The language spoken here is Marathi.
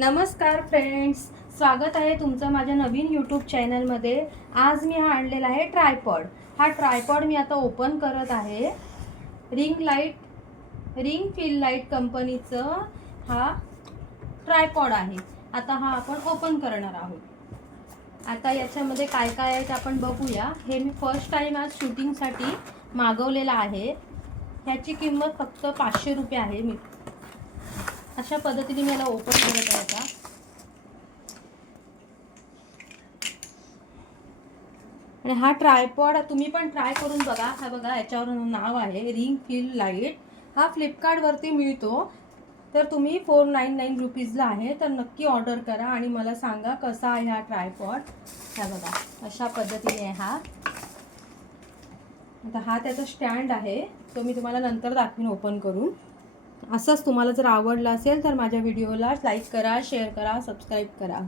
नमस्कार फ्रेंड्स, स्वागत आहे तुमचं माझ्या नवीन यूट्यूब चॅनलमध्ये। आज मी हा आणलेला आहे ट्रायपॉड। हा ट्रायपॉड मी आता ओपन करत आहे। रिंग फील लाईट कंपनीचं हा ट्रायपॉड आहे। आता हा आपण ओपन करणार आहोत। आता याच्यामध्ये काय काय आहे ते आपण बघूया। हे मी फर्स्ट टाइम आज शूटिंगसाठी मागवलेला आहे। ह्याची किंमत फक्त 500 रुपये आहे। मी अशा पद्धतीने मी याला ओपन करत आहे आता। आणि हा ट्रायपॉड तुम्ही पण ट्राय करून बघा। हा बघा, याच्यावर नाव आहे रिंग फील लाईट। हा फ्लिपकार्ट वरती मिळतो, तर तुम्ही 499 रुपीजला आहे। तर नक्की ऑर्डर करा आणि मला सांगा कसा आहे हा ट्रायपॉड। हा बघा, अशा पद्धतीने आहे हा। आता हा त्याचा स्टँड आहे, तो मी तुम्हाला नंतर दाखवीन ओपन करून। असंच तुम्हाला जर आवडलं असेल तर माझ्या व्हिडिओला लाईक करा, शेअर करा, सबस्क्राईब करा।